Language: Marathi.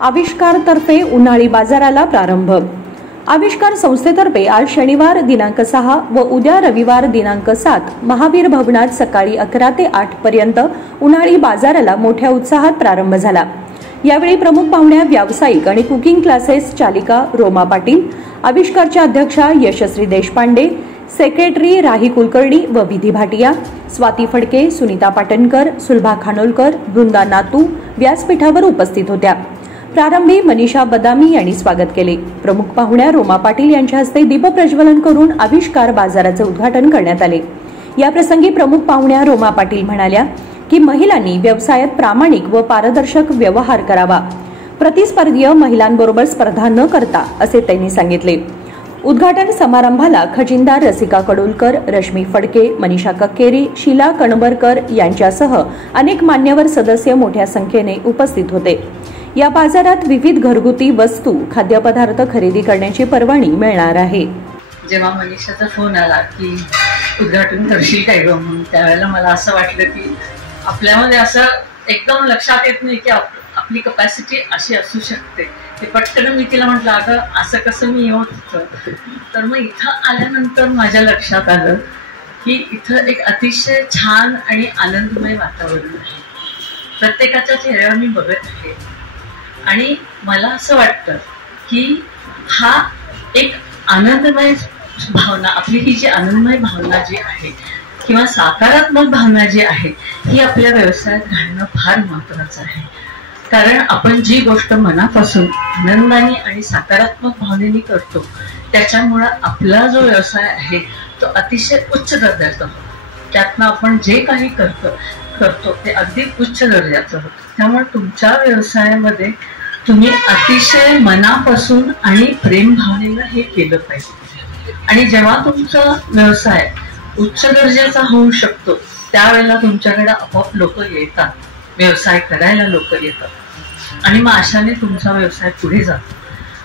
आविष्कारतर्फे उन्हाळी बाजाराला प्रारंभ। आविष्कार संस्थेतर्फे आज शनिवार दिनांक 6 व उद्या रविवार दिनांक 7 महावीर भवनात सकाळी 11 ते 8 पर्यंत उन्हाळी बाजाराला मोठ्या उत्साहात प्रारंभ झाला। यावेळी प्रमुख पाहुण्या व्यावसायिक आणि कुकिंग क्लासेस चालिका रोमा पाटील, आविष्कारच्या अध्यक्षा यशश्री देशपांडे, सेक्रेटरी राही कुलकर्णी व विधी भाटिया, स्वाती फडके, सुनीता पाटणकर, सुलभा खानोलकर, वृंदा नातू व्यासपीठावर उपस्थित होत्या। प्रारंभी मनीषा बदामी यांनी स्वागत केले। प्रमुख पाहुण्या रोमा पाटील यांच्या हस्ते दीपप्रज्वलन करून आविष्कार बाजाराचे उद्घाटन करण्यात आले। या प्रसंगी प्रमुख पाहुण्या रोमा पाटील म्हणाल्या की महिलांनी व्यवसायात प्रामाणिक व पारदर्शक व्यवहार करावा, प्रतिस्पर्धीय महिलांबरोबर स्पर्धा न करता, असे त्यांनी सांगितले। उद्घाटन समारंभाला खजिनदार रसिका कडोलकर, रश्मी फडके, मनीषा कक्केरी, शीला कणबरकर यांच्यासह अनेक मान्यवर सदस्य मोठ्या संख्येने उपस्थित होते। या बाजारात विविध घरगुती वस्तू, खाद्यपदार्थ खरेदी करण्याची परवानगी मिळणार आहे। जेव्हा मनीषाचा फोन आला की उद्घाटन करशील काय गं, म्हणून त्यावेळेला मला असं वाटलं की आपल्यामध्ये असं एकदम लक्षात येत नाही की आपली कपॅसिटी अशी असू शकते। ते पटकन मी तिला म्हटलं, अगं असं कसं मी येऊ तिथं। तर मग इथं आल्यानंतर माझ्या लक्षात आलं की इथं एक अतिशय छान आणि आनंदमय वातावरण आहे। प्रत्येकाच्या चेहऱ्यावर मी बघत आहे आणि मला असं वाटतं की हा एक आनंदमय भावना, आपली ही जी आनंदमय भावना जी आहे किंवा सकारात्मक भावना जी आहे ही आपल्या व्यवसायात घालणं फार महत्त्वाचं आहे। कारण आपण जी गोष्ट मनापासून आनंदाने आणि सकारात्मक भावनेने करतो त्याच्यामुळे आपला जो व्यवसाय आहे तो अतिशय उच्च दर्जाचा होतो। त्यातनं आपण जे काही करतो ते अगदी उच्च दर्जाचं होतं। त्यामुळे तुमच्या व्यवसायामध्ये तुम्ही अतिशय मनापासून आणि प्रेम भावनेनं हे केलं पाहिजे। आणि जेव्हा तुमचा व्यवसाय उच्च दर्जाचा होऊ शकतो त्यावेळेला तुमच्याकडे आपोआप लोक येतात, व्यवसाय करायला लोक येतात आणि मग अशाने तुमचा व्यवसाय पुढे जातो।